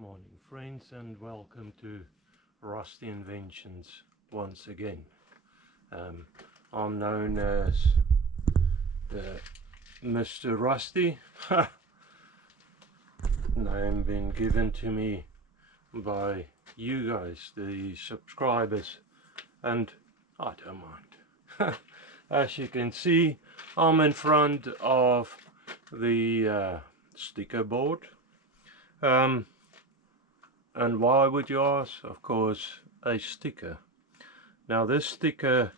Morning friends, and welcome to Rusty Inventions once again. I'm known as Mr. Rusty. Name been given to me by you guys, the subscribers, and I don't mind. As you can see, I'm in front of the sticker board. And why would you ask? Of course, a sticker. Now this sticker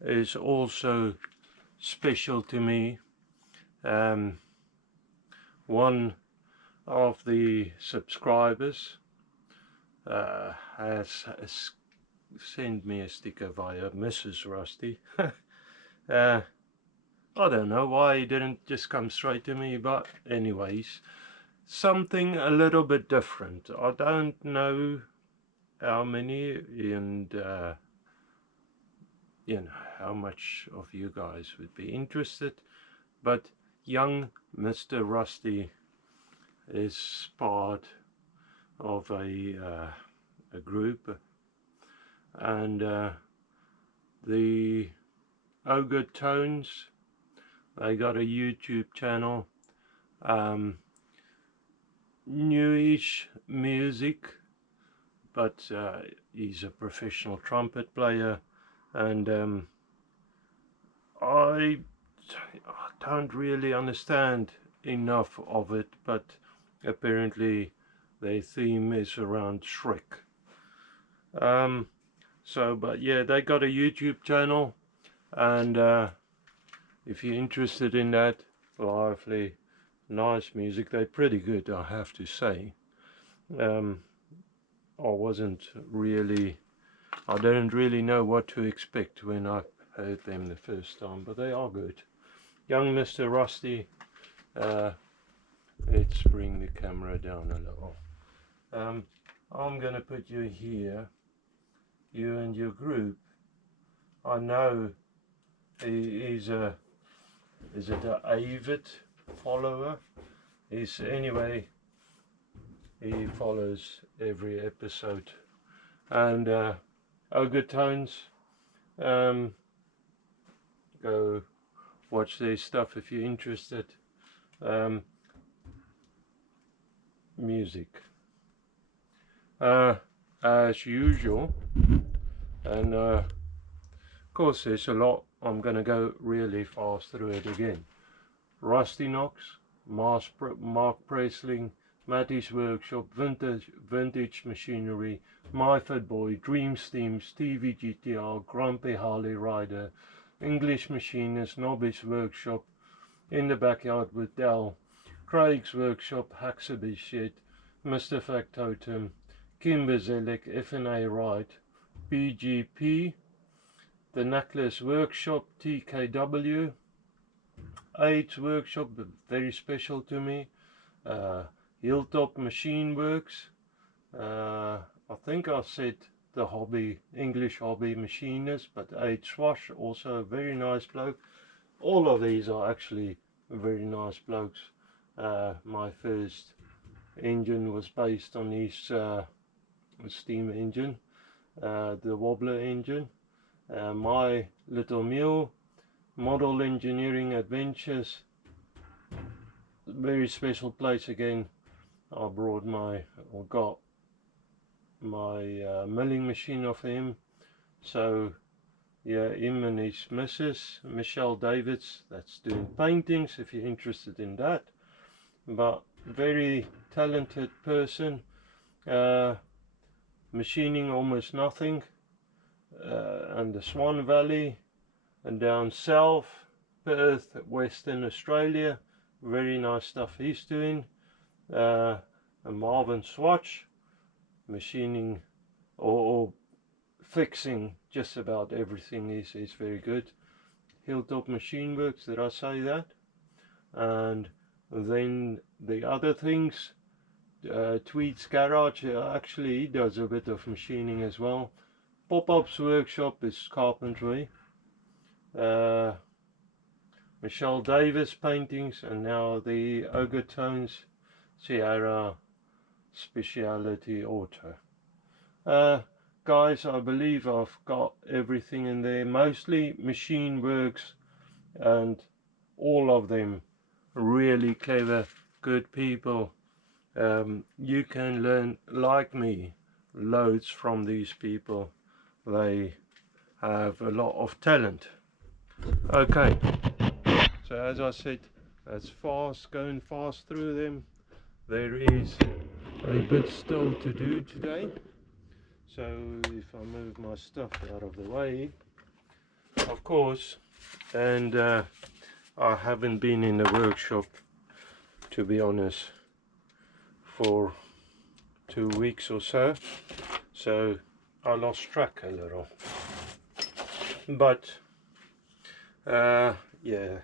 is also special to me. One of the subscribers has sent me a sticker via Mrs. Rusty. I don't know why he didn't just come straight to me, but anyways, something a little bit different. I don't know how many and how much of you guys would be interested, but young Mr. Rusty is part of a group, and the Ogre Tones, they got a YouTube channel. Newish music, but he's a professional trumpet player, and I don't really understand enough of it, but apparently their theme is around Shrek. But yeah, they got a YouTube channel, and if you're interested in that, lively, nice music. They're pretty good, I have to say. I didn't really know what to expect when I heard them the first time, but they are good. Young Mr. Rusty, let's bring the camera down a little. I'm gonna put you here, you and your group. I know is it an avid follower? Anyway, he follows every episode. And Ogre Tones, go watch their stuff if you're interested. Music, as usual, and of course there's a lot. I'm gonna go really fast through it again. Rusty Knox, Mark Presling, Matty's Workshop, Vintage Machinery, My Fat Boy, Dream Steam, Stevie GTR, Grumpy Harley Rider, English Machinist, Nobby's Workshop, In the Backyard with Dell, Craig's Workshop, Haxaby Shed, Mr. Factotum, Kimber Zelic, FNA Wright, BGP, The Necklace Workshop, TKW, AIDS Workshop, very special to me. Hilltop Machine Works. I think I said the English hobby machinist, but AIDS Swash, also a very nice bloke. All of these are actually very nice blokes. My first engine was based on his steam engine, the wobbler engine. My Little Mule, Model Engineering Adventures, very special place again. I got my milling machine off him. So yeah, him and his missus, Michelle Davids, that's doing paintings if you're interested in that. But very talented person, machining almost nothing, and the Swan Valley and down south, Perth, Western Australia, very nice stuff he's doing. And Marvin Swatch, machining or fixing just about everything is very good. Hilltop Machine Works, did I say that? And then the other things, Tweed's Garage, actually he does a bit of machining as well. Pop-Up's Workshop is carpentry. Michelle Davis paintings, and now the Ogre Tones, Sierra Speciality Auto. Guys, I believe I've got everything in there, mostly machine works, and all of them really clever, good people. You can learn, like me, loads from these people. They have a lot of talent. Okay, so as I said, that's fast, going fast through them. There is a bit still to do today, so if I move my stuff out of the way, of course, and I haven't been in the workshop, to be honest, for 2 weeks or so, so I lost track a little, but yeah, it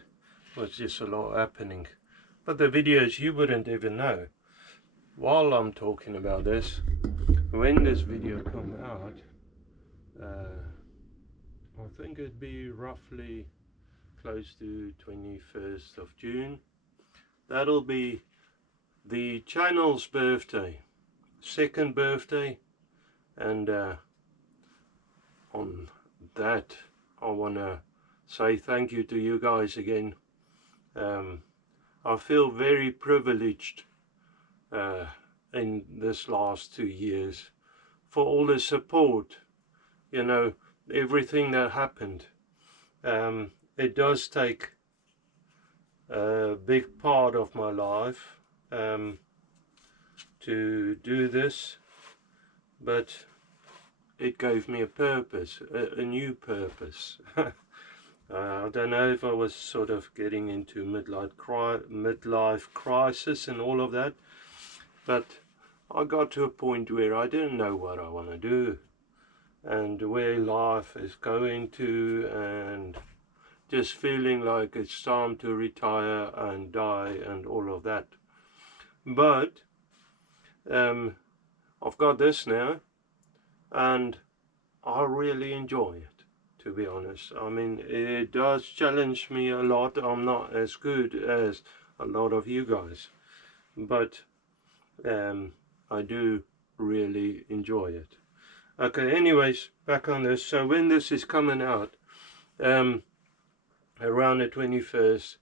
was just a lot happening. But the videos you wouldn't even know while I'm talking about this. When this video comes out, I think it'd be roughly close to 21st of June. That'll be the channel's birthday, second birthday, and on that I want to say thank you to you guys again. I feel very privileged in this last 2 years for all the support, you know, everything that happened. It does take a big part of my life to do this, but it gave me a purpose, a new purpose. I don't know if I was sort of getting into midlife crisis and all of that, but I got to a point where I didn't know what I want to do and where life is going to, and just feeling like it's time to retire and die and all of that. But I've got this now, and I really enjoy it, to be honest. I mean, it does challenge me a lot. I'm not as good as a lot of you guys, but I do really enjoy it. Okay, anyways, back on this. So when this is coming out, around the 21st,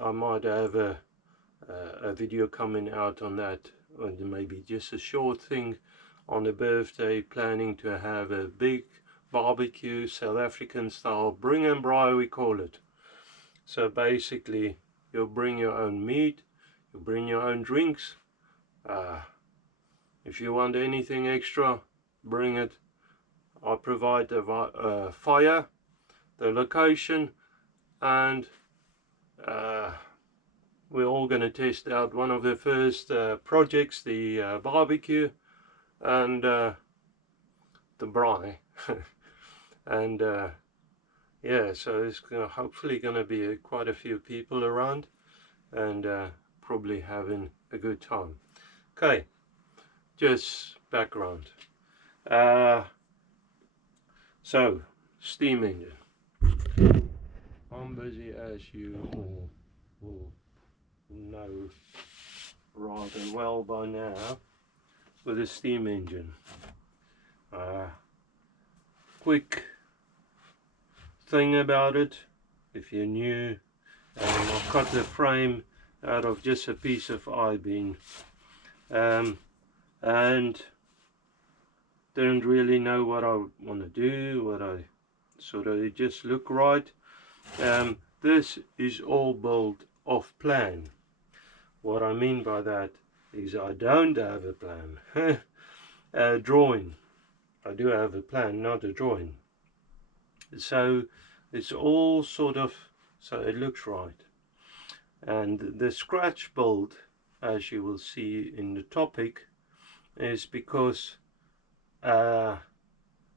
I might have a video coming out on that, or maybe just a short thing on the birthday, planning to have a big barbecue, South African style, bring and braai we call it. So basically, you'll bring your own meat, you bring your own drinks. If you want anything extra, bring it. I provide the fire, the location, and we're all going to test out one of the first projects, the barbecue and the braai. And yeah, so it's hopefully going to be quite a few people around, and probably having a good time. Okay, just background. So, steam engine. I'm busy, as you all will know rather well by now, with a steam engine. Quick thing about it, if you're new, I cut the frame out of just a piece of I-beam, and didn't really know what I want to do, what I sort of just look right. This is all built off plan. What I mean by that is I don't have a plan. A drawing. I do have a plan, not a drawing. So it's all sort of, so it looks right. And the scratch build, as you will see in the topic, is because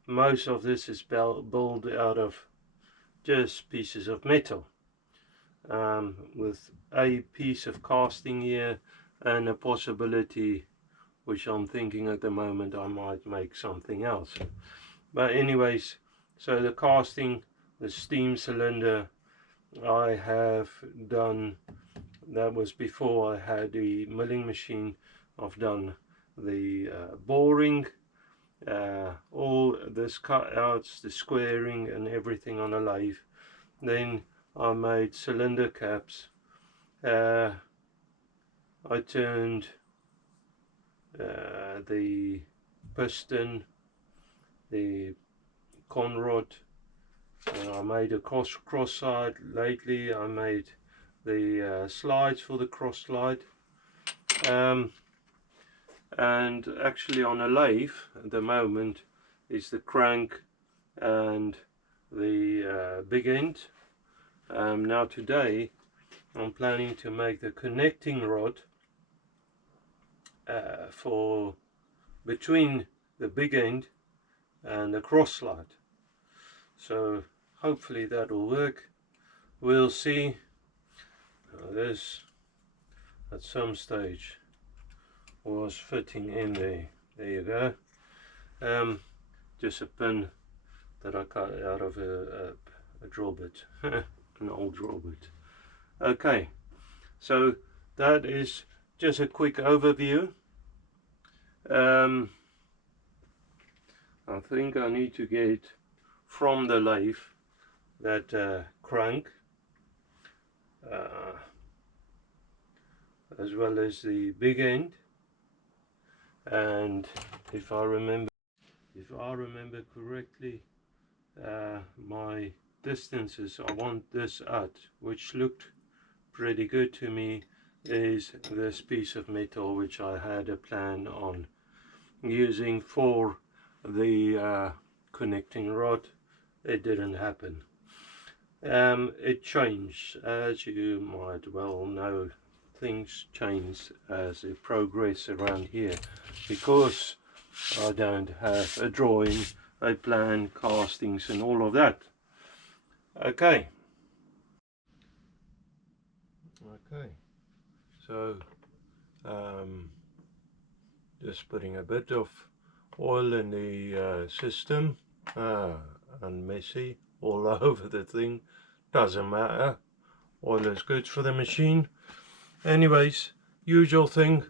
most of this is built out of just pieces of metal, with a piece of casting here and a possibility, which I'm thinking at the moment, I might make something else. But anyways, so the casting, the steam cylinder I have done, that was before I had the milling machine. I've done the boring, all this cutouts, the squaring and everything on a lathe. Then I made cylinder caps. I turned the piston, the conrod. I made a cross side. Lately I made the slides for the cross slide. And actually on a lathe at the moment is the crank and the big end. Now today I'm planning to make the connecting rod for between the big end and the cross slide. So hopefully that will work. We'll see. This at some stage was fitting in there. There you go. Just a pin that I cut out of a drill bit, an old drill bit. Okay, so that is just a quick overview. I think I need to get from the lathe that crank, as well as the big end, and if I remember correctly, my distances I want this at, which looked pretty good to me, is this piece of metal which I had a plan on using for the connecting rod. It didn't happen. It changed, as you might well know. Things change as they progress around here, because I don't have a drawing, a plan, castings and all of that. Okay, so just putting a bit of oil in the system, and messy all over the thing, doesn't matter, oil is good for the machine. Anyways, usual thing,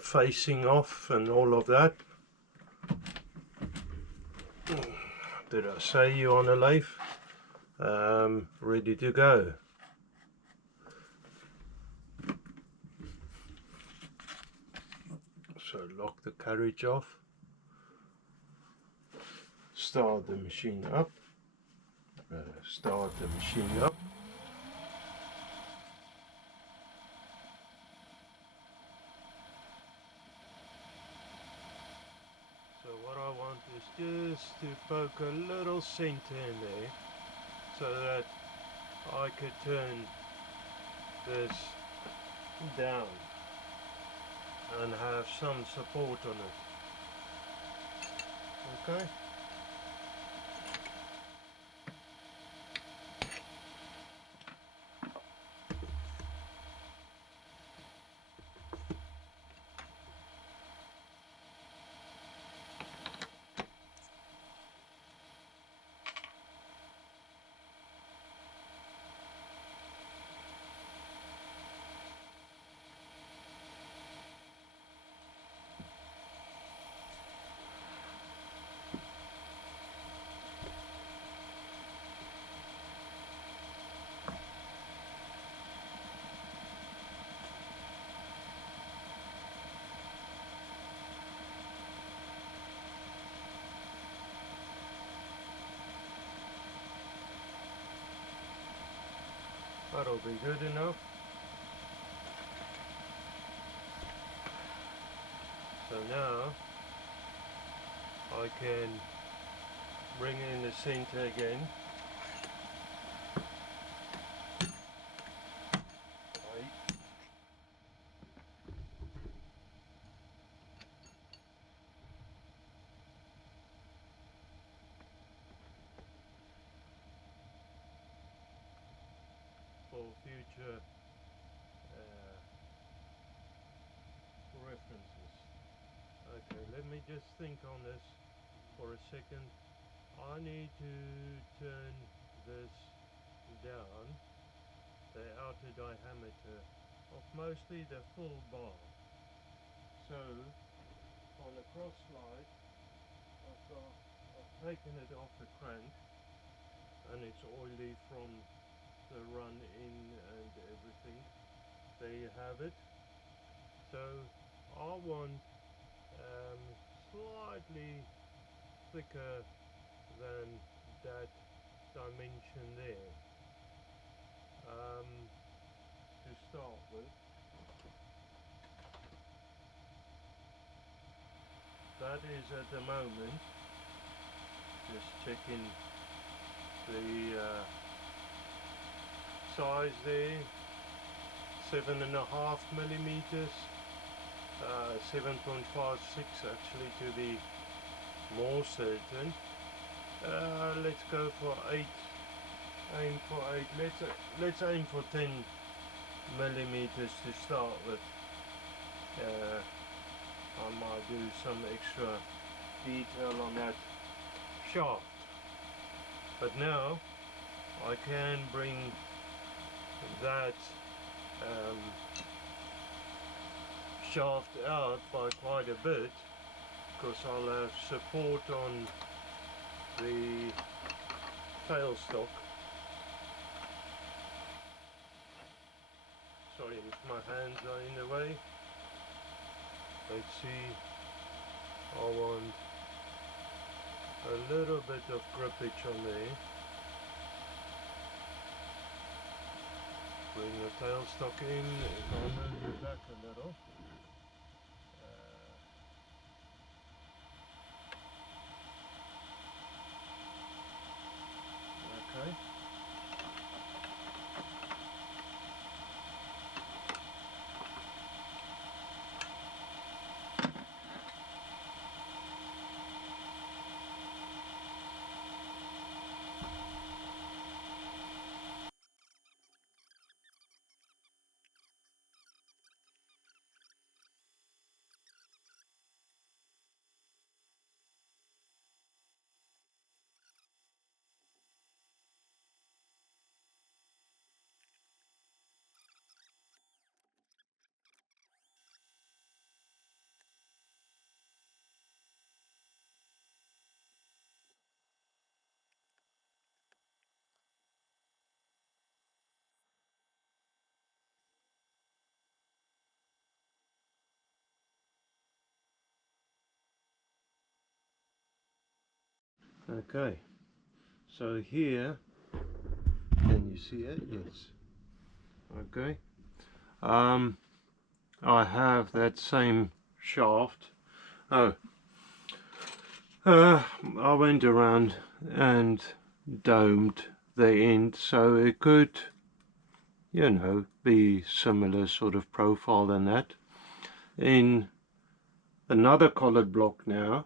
facing off and all of that. Did I say you on a lathe? Ready to go. So lock the carriage off, start the machine up, So what I want is just to poke a little center in there, so that I could turn this down and have some support on it. Okay. That'll be good enough. So now I can bring in the center again. For future references. Okay, let me just think on this for a second. I need to turn this down the outer diameter of mostly the full bar. So on the cross slide I've taken it off the crank, and it's oily from the run in and everything. There you have it. So I want slightly thicker than that dimension there to start with. That is at the moment, just checking the size there, 7.5 millimeters, 7.56 actually to be more certain. Let's go for 8. Aim for 8. Let's aim for 10 millimeters to start with. I might do some extra detail on that shaft, but now I can bring that shaft out by quite a bit, because I'll have support on the tailstock. Sorry if my hands are in the way. Let's see, I want a little bit of grippage on there. Bring the tailstock in, if I move it back a little. Okay. Okay, so here, can you see it? Yes. Okay. I have that same shaft. Oh, I went around and domed the end so it could, you know, be similar sort of profile than that. In another colored block now,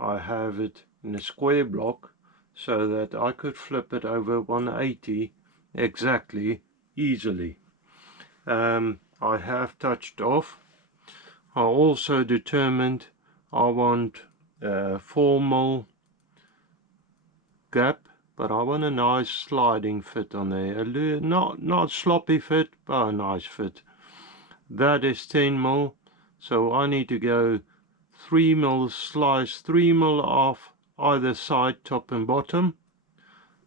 I have it in a square block so that I could flip it over 180 exactly easily. I have touched off. I also determined I want a 4mm gap, but I want a nice sliding fit on there. Not sloppy fit, but a nice fit. That is 10mm, so I need to go 3mm, slice 3mm off either side, top and bottom,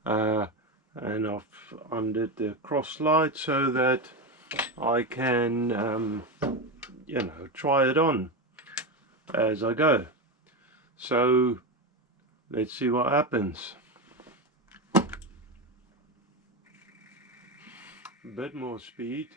and I've undid the cross slide so that I can you know, try it on as I go. So let's see what happens. A bit more speed.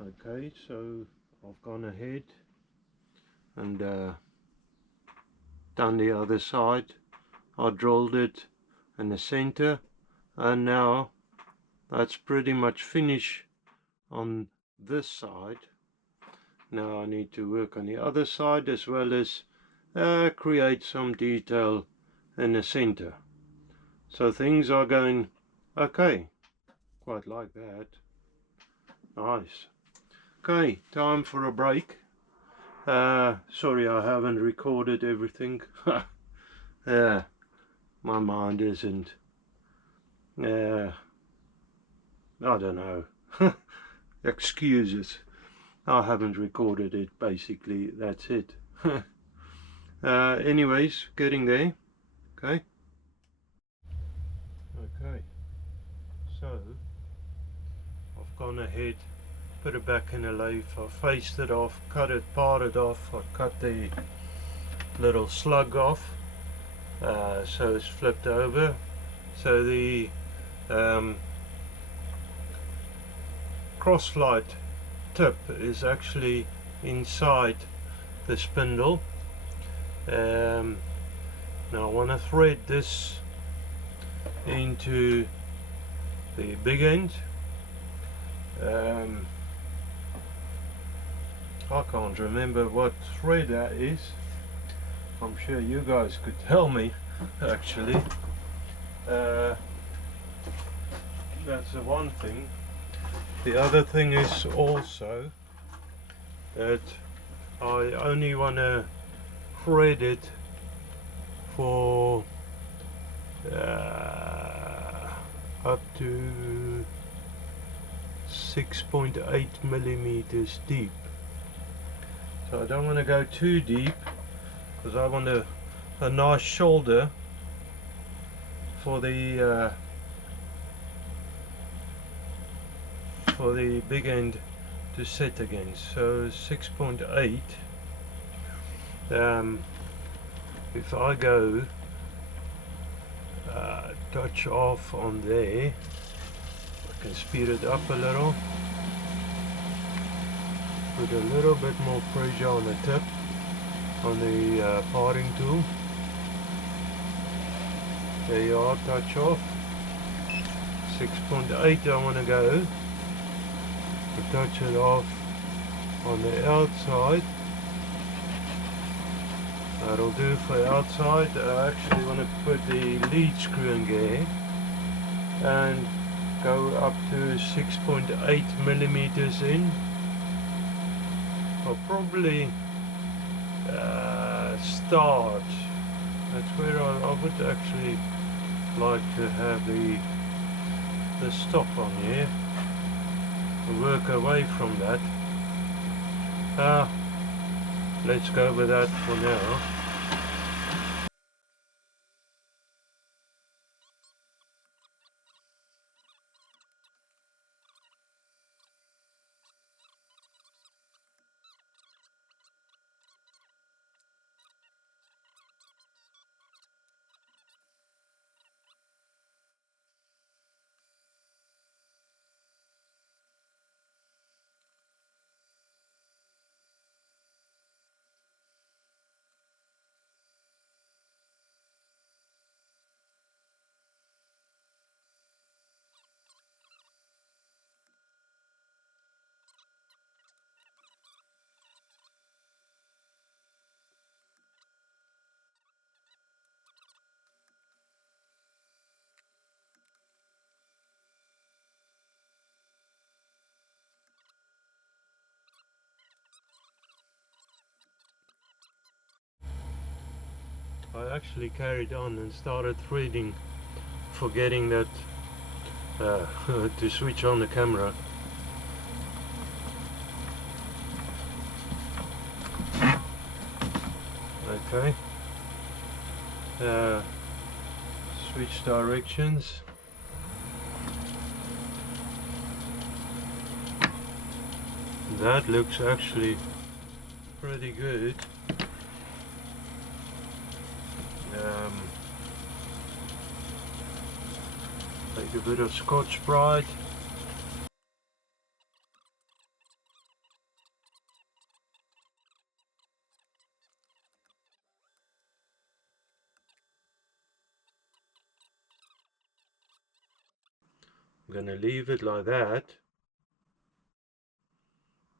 Okay, so I've gone ahead and done the other side. I drilled it in the center, and now that's pretty much finished on this side. Now I need to work on the other side as well as create some detail in the center. So things are going okay. Quite like that. Nice. Okay, time for a break. Sorry I haven't recorded everything. My mind isn't. I don't know. Excuses. I haven't recorded it, basically. That's it. Anyways, getting there. Okay. Okay. So I've gone ahead, put it back in a lathe. I faced it off, cut it, parted off. I cut the little slug off, so it's flipped over. So the crosslight tip is actually inside the spindle. Now I want to thread this into the big end. I can't remember what thread that is. I'm sure you guys could tell me, actually. That's the one thing. The other thing is also that I only want to thread it for up to 6.8 millimeters deep. So I don't want to go too deep because I want a nice shoulder for the big end to set against. So 6.8. If I go touch off on there, I can speed it up a little, put a little bit more pressure on the tip on the parting tool. There you are, touch off. 6.8 I want to go. To touch it off on the outside. That'll do for outside. I actually want to put the lead screw in there and go up to 6.8 millimeters in. I'll probably start. That's where I would actually like to have the stop on here. Work away from that. Let's go with that for now. I actually carried on and started threading, forgetting that to switch on the camera. Okay. Switch directions. That looks actually pretty good. Take a bit of Scotch Brite. I'm going to leave it like that.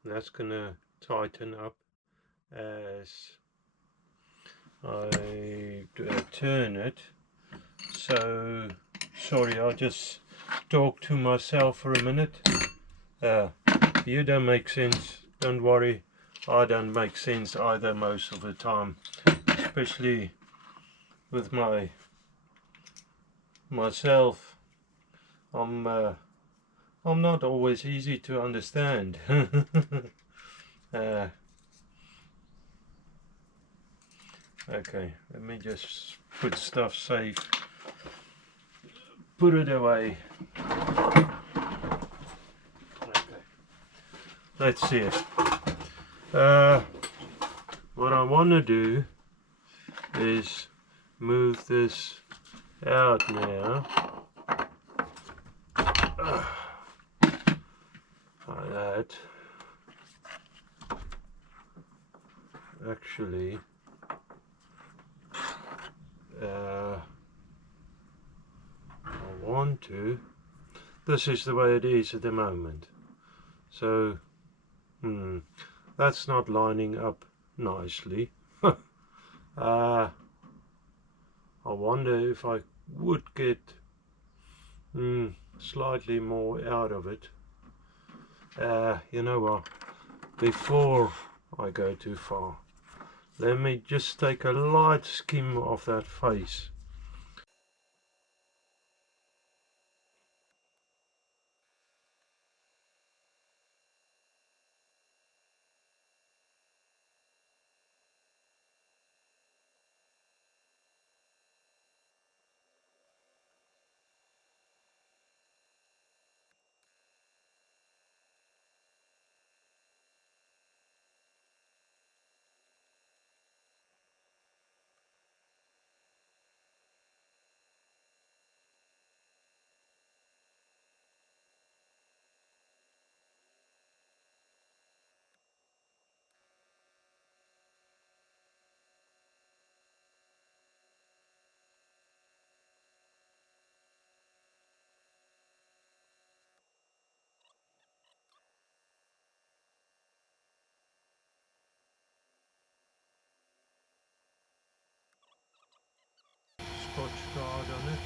That's going to tighten up as I turn it. So, sorry, I'll just talk to myself for a minute. You don't make sense, don't worry. I don't make sense either most of the time, especially with myself. I'm not always easy to understand. Okay, let me just put stuff safe, put it away. Okay, let's see it. What I want to do is move this out now, like that. Actually, I want to. This is the way it is at the moment. So, that's not lining up nicely. I wonder if I would get slightly more out of it. You know what? Before I go too far, let me just take a light skim of that face. Scotch guard on it.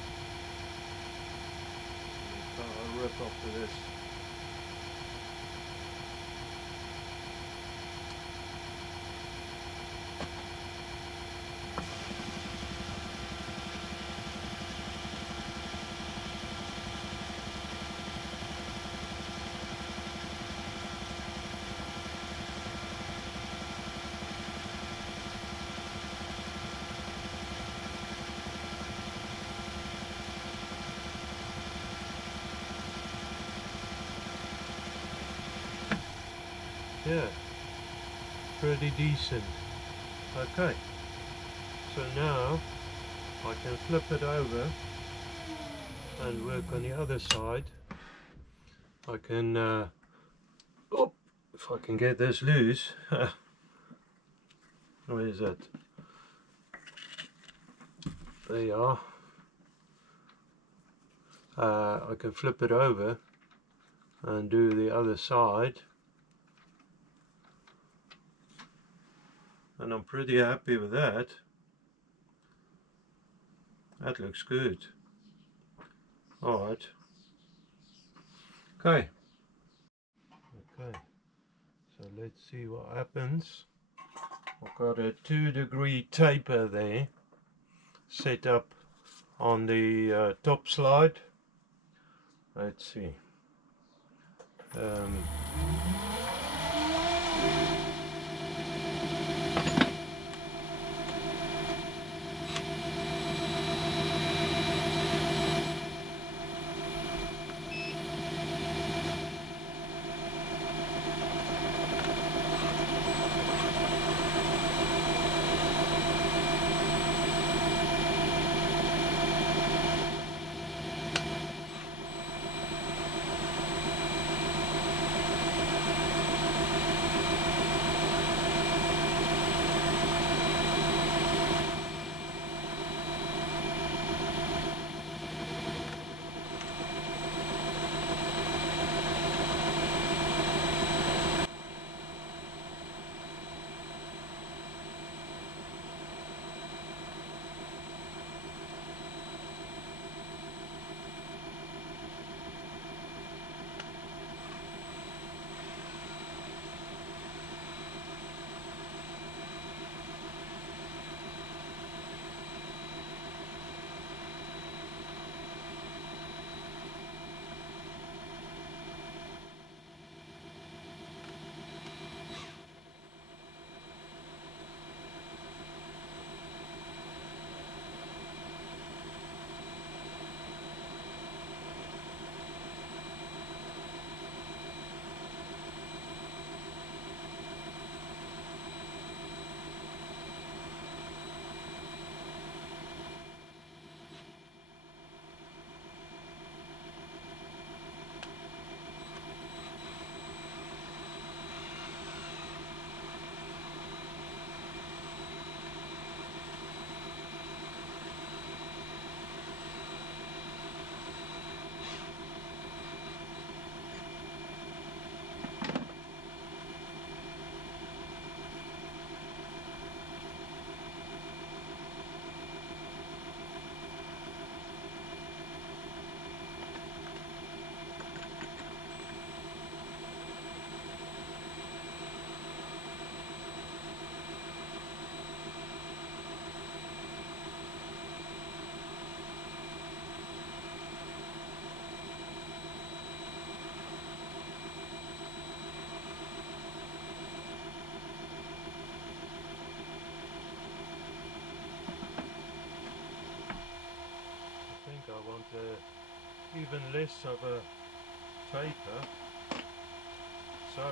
I'll rip off with this. Yeah, pretty decent. Okay, so now I can flip it over and work on the other side. I can, if I can get this loose. Where is it? There you are. I can flip it over and do the other side. And I'm pretty happy with that. That looks good. Alright. Okay. Okay. So let's see what happens. I've got a 2-degree taper there set up on the top slide. Let's see. want even less of a taper, so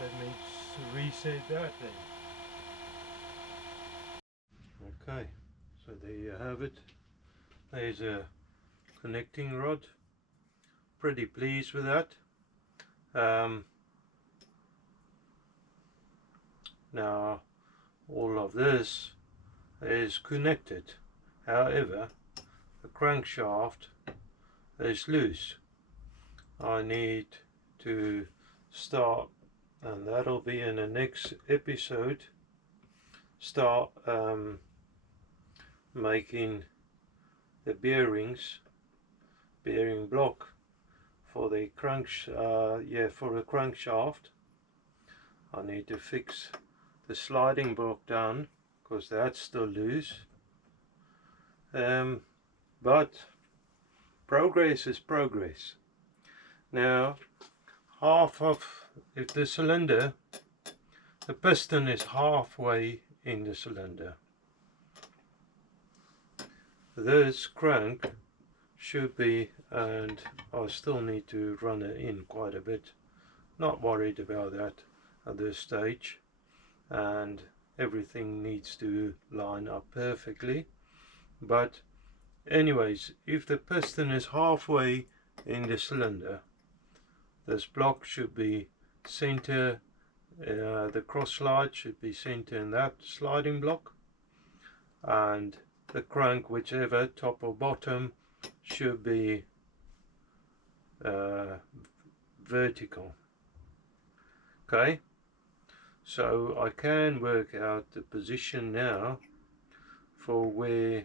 let me reset that then. Okay, so there you have it. There's a connecting rod. Pretty pleased with that. Now all of this is connected, however the crankshaft is loose. I need to start, and that'll be in the next episode, start making the bearing block for the crankshaft. I need to fix the sliding block down because that's still loose, but progress is progress. Now if the cylinder, the piston is halfway in the cylinder, this crank should be, and I still need to run it in quite a bit, not worried about that at this stage, and everything needs to line up perfectly. But anyways, if the piston is halfway in the cylinder, this block should be center, the cross slide should be center in that sliding block, and the crank, whichever top or bottom, should be vertical. Okay, so I can work out the position now for where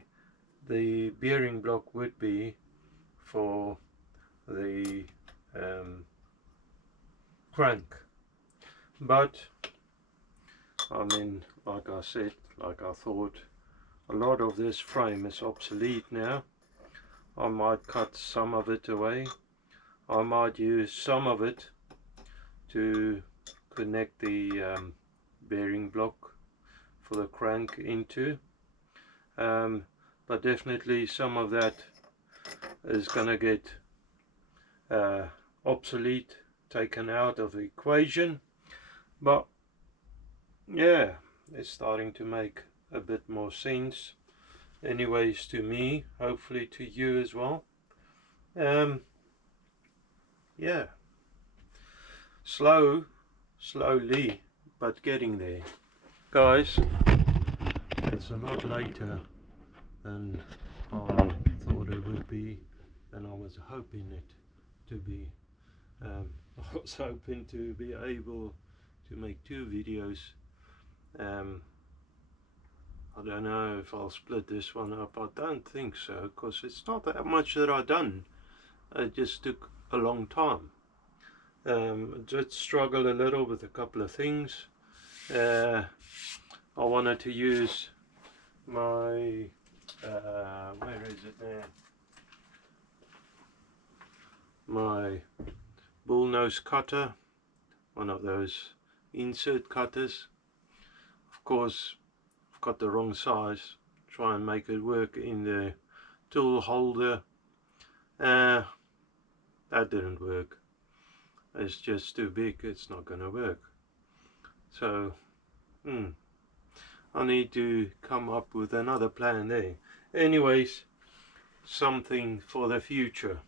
the bearing block would be for the crank. But I mean, like I said, like I thought, a lot of this frame is obsolete now. I might cut some of it away. I might use some of it to connect the bearing block for the crank into, but definitely some of that is gonna get obsolete, taken out of the equation. But yeah, it's starting to make a bit more sense, anyways, to me, hopefully to you as well. Yeah, slowly but getting there, guys. It's a lot later than I thought it would be, than I was hoping it to be. I was hoping to be able to make 2 videos. I don't know if I'll split this one up. I don't think so, because it's not that much that I've done. It just took a long time. I did struggle a little with a couple of things. I wanted to use my where is it now? My bullnose cutter, one of those insert cutters. Of course, I've got the wrong size. Try and make it work in the tool holder. That didn't work. It's just too big. It's not going to work. So I need to come up with another plan there. Anyways, something for the future,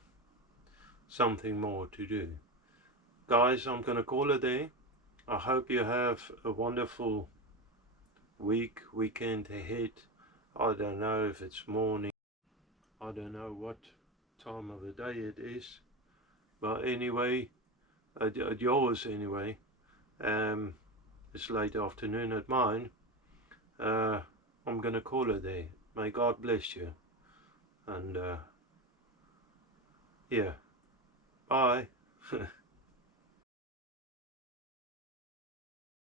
something more to do. Guys, I'm going to call it there. I hope you have a wonderful weekend ahead. I don't know if it's morning, I don't know what time of the day it is, but anyway, at yours anyway, it's late afternoon at mine. I'm going to call it there. May God bless you, and yeah, bye.